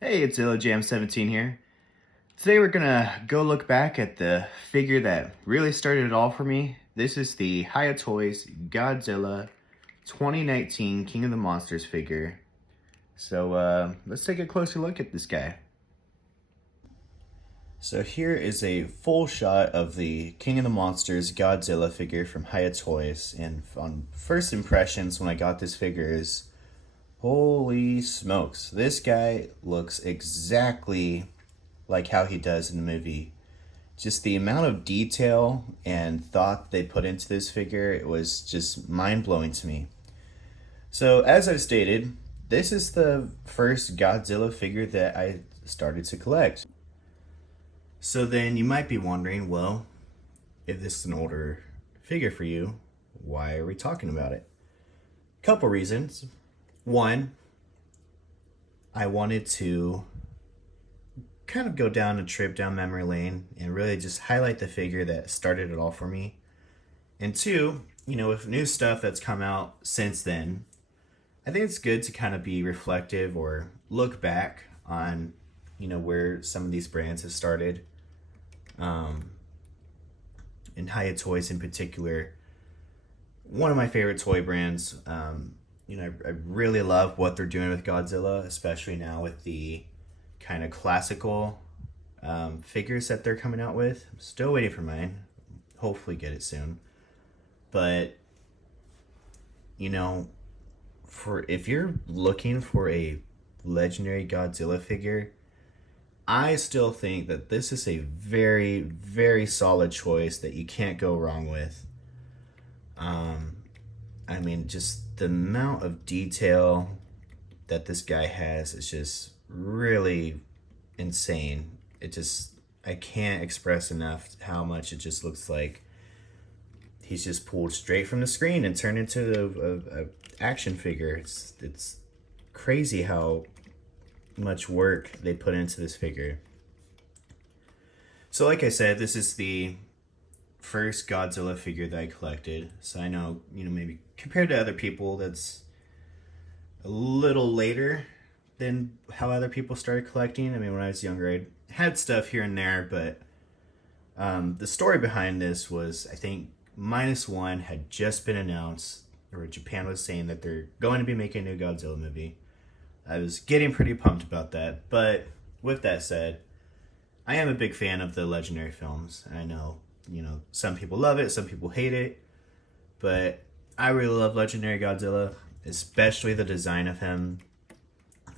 Hey, it's Jam17 here. Today we're gonna go look back at the figure that really started it all for me. This is the Hiya Toys Godzilla 2019 King of the Monsters figure. So let's take a closer look at this guy. So here is a full shot of the King of the Monsters Godzilla figure from Hiya Toys. And on first impressions when I got this figure is, holy smokes, this guy looks exactly like how he does in the movie. Just the amount of detail and thought they put into this figure, it was just mind-blowing to me. So as I've stated, this is the first Godzilla figure that I started to collect. So then you might be wondering, well, if this is an older figure for you, why are we talking about it? Couple reasons. One, I wanted to kind of go down a trip down memory lane and really just highlight the figure that started it all for me. And two, with new stuff that's come out since then, I think it's good to kind of be reflective or look back on, where some of these brands have started. And Hiya Toys in particular, one of my favorite toy brands. I really love what they're doing with Godzilla, especially now with the kind of classical figures that they're coming out with. I'm still waiting for mine. Hopefully get it soon. But, for if you're looking for a legendary Godzilla figure, I still think that this is a very, very solid choice that you can't go wrong with. Just the amount of detail that this guy has is just really insane. I can't express enough how much it just looks like he's just pulled straight from the screen and turned into a action figure. It's crazy how much work they put into this figure. So like I said, this is the first Godzilla figure that I collected. So I know, maybe compared to other people, that's a little later than how other people started collecting. When I was younger, I had stuff here and there, but the story behind this was, I think, -1 had just been announced, or Japan was saying that they're going to be making a new Godzilla movie. I was getting pretty pumped about that, but with that said, I am a big fan of the Legendary films. I know, some people love it, some people hate it, but I really love Legendary Godzilla, especially the design of him.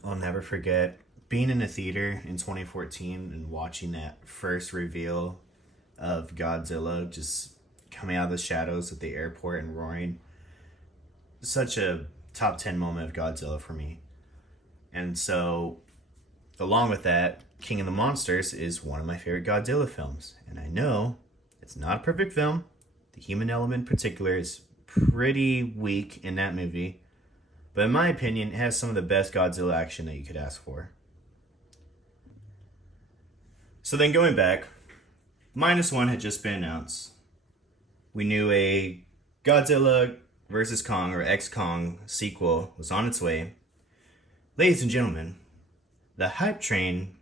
I'll never forget being in a theater in 2014 and watching that first reveal of Godzilla just coming out of the shadows at the airport and roaring. Such a top 10 moment of Godzilla for me. And so, along with that, King of the Monsters is one of my favorite Godzilla films. And I know it's not a perfect film. The human element in particular is pretty weak in that movie. But in my opinion, it has some of the best Godzilla action that you could ask for. So then going back, -1 had just been announced. We knew a Godzilla vs. Kong or X-Kong sequel was on its way. Ladies and gentlemen, the hype train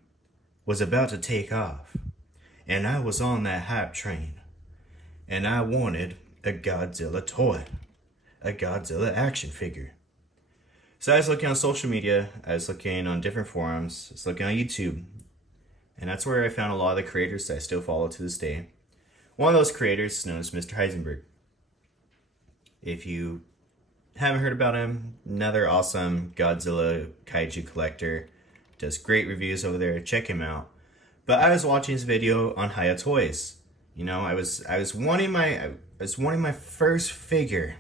was about to take off. And I was on that hype train. And I wanted a Godzilla toy. A Godzilla action figure. So I was looking on social media, I was looking on different forums, I was looking on YouTube, and that's where I found a lot of the creators that I still follow to this day. One of those creators is known as Mr. Heisenberg. If you haven't heard about him, another awesome Godzilla kaiju collector, does great reviews over there, check him out. But I was watching his video on Hiya Toys. I was wanting my first figure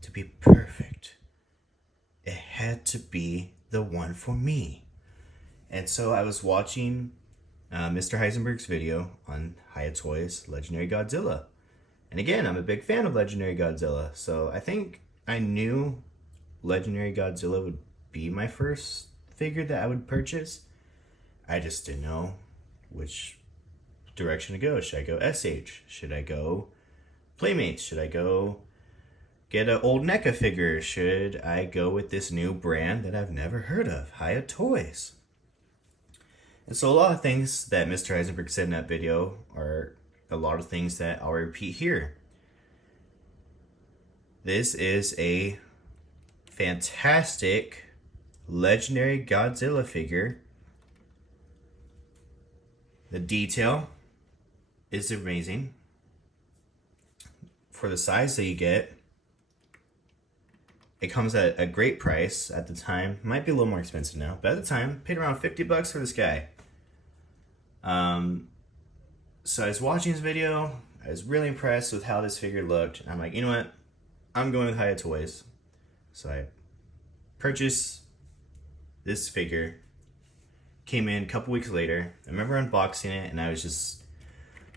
to be perfect. It had to be the one for me. And so I was watching Mr. Heisenberg's video on Hiya Toys Legendary Godzilla. And again, I'm a big fan of Legendary Godzilla. So I think I knew Legendary Godzilla would be my first figure that I would purchase. I just didn't know which direction to go. Should I go SH? Should I go Playmates? Should I go get an old NECA figure? Should I go with this new brand that I've never heard of, Hiya Toys? And so a lot of things that Mr. Heisenberg said in that video are a lot of things that I'll repeat here. This is a fantastic, legendary Godzilla figure. The detail is amazing. For the size that you get, it comes at a great price at the time. Might be a little more expensive now, but at the time, paid around $50 for this guy. So I was watching this video. I was really impressed with how this figure looked. I'm like, you know what? I'm going with Hiya Toys. So I purchased this figure. Came in a couple weeks later. I remember unboxing it, and I was just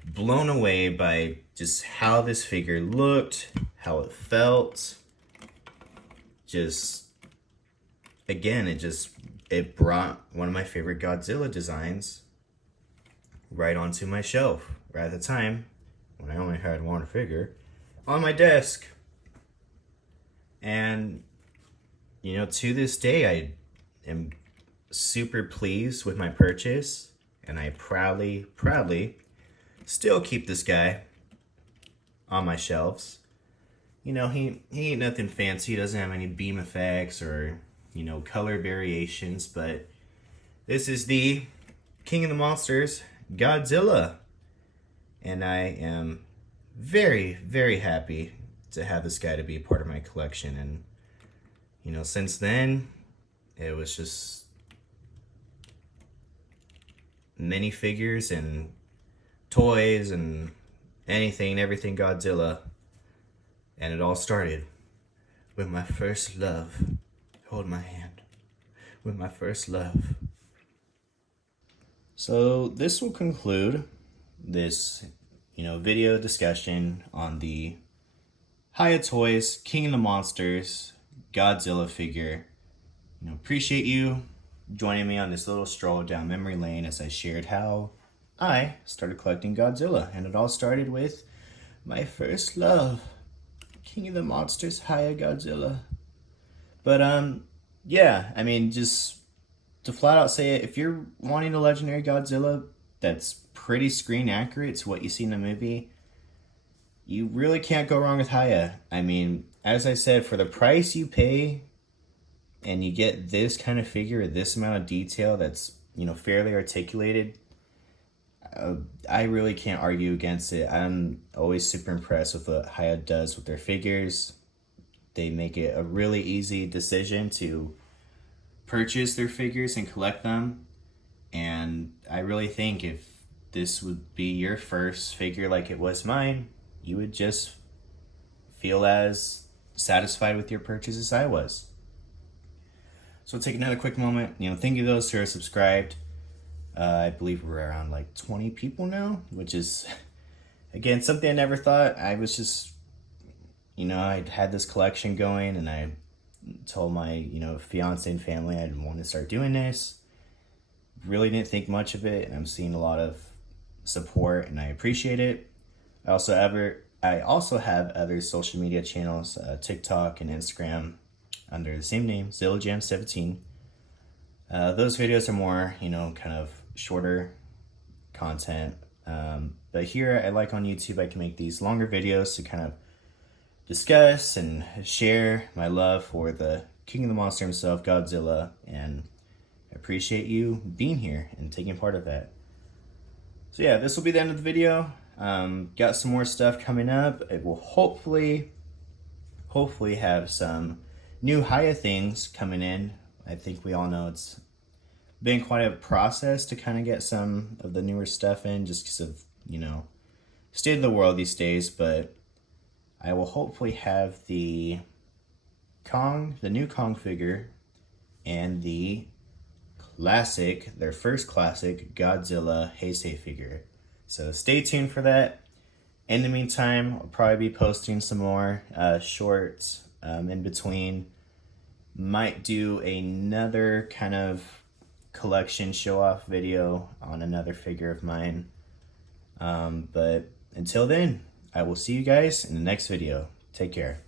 blown away by just how this figure looked, how it felt. Just, again, it brought one of my favorite Godzilla designs right onto my shelf. Right at the time, when I only had one figure, on my desk. And, you know, to this day, I am super pleased with my purchase. And I proudly still keep this guy on my shelves. You know, he ain't nothing fancy. He doesn't have any beam effects or, you know, color variations. But this is the King of the Monsters, Godzilla. And I am very, very happy to have this guy to be a part of my collection. And, you know, since then, it was just minifigures and toys and anything, everything Godzilla. And it all started with my first love. Hold my hand. With my first love. So this will conclude this, you know, video discussion on the Hiya Toys King of the Monsters Godzilla figure. You know, appreciate you joining me on this little stroll down memory lane as I shared how I started collecting Godzilla. And it all started with my first love, King of the Monsters Hiya Godzilla. But yeah, I mean, just to flat out say it, if you're wanting a legendary Godzilla that's pretty screen accurate to what you see in the movie, you really can't go wrong with Hiya. I mean, as I said, for the price you pay and you get this kind of figure, this amount of detail that's, you know, fairly articulated, I really can't argue against it. I'm always super impressed with what Hiya does with their figures. They make it a really easy decision to purchase their figures and collect them. And I really think if this would be your first figure like it was mine, you would just feel as satisfied with your purchase as I was. So I'll take another quick moment. You know, thank you to those who are subscribed. I believe we're around like 20 people now, which is, again, something I never thought. I was just, you know, I'd had this collection going, and I told my, you know, fiance and family I want to start doing this. Really didn't think much of it, and I'm seeing a lot of support, and I appreciate it. I also have other social media channels, TikTok and Instagram, under the same name, ZillaJam17. Those videos are more, you know, kind of shorter content. But here, I like on YouTube, I can make these longer videos to kind of discuss and share my love for the King of the Monster himself, Godzilla, and I appreciate you being here and taking part of that. So yeah, this will be the end of the video. Got some more stuff coming up. It will hopefully have some new Hiya things coming in. I think we all know it's been quite a process to kind of get some of the newer stuff in, just because of, you know, state of the world these days. But I will hopefully have the new Kong figure, and the their first classic Godzilla Heisei figure. So stay tuned for that. In the meantime, I'll probably be posting some more shorts in between. Might do another kind of collection show-off video on another figure of mine. But until then, I will see you guys in the next video. Take care.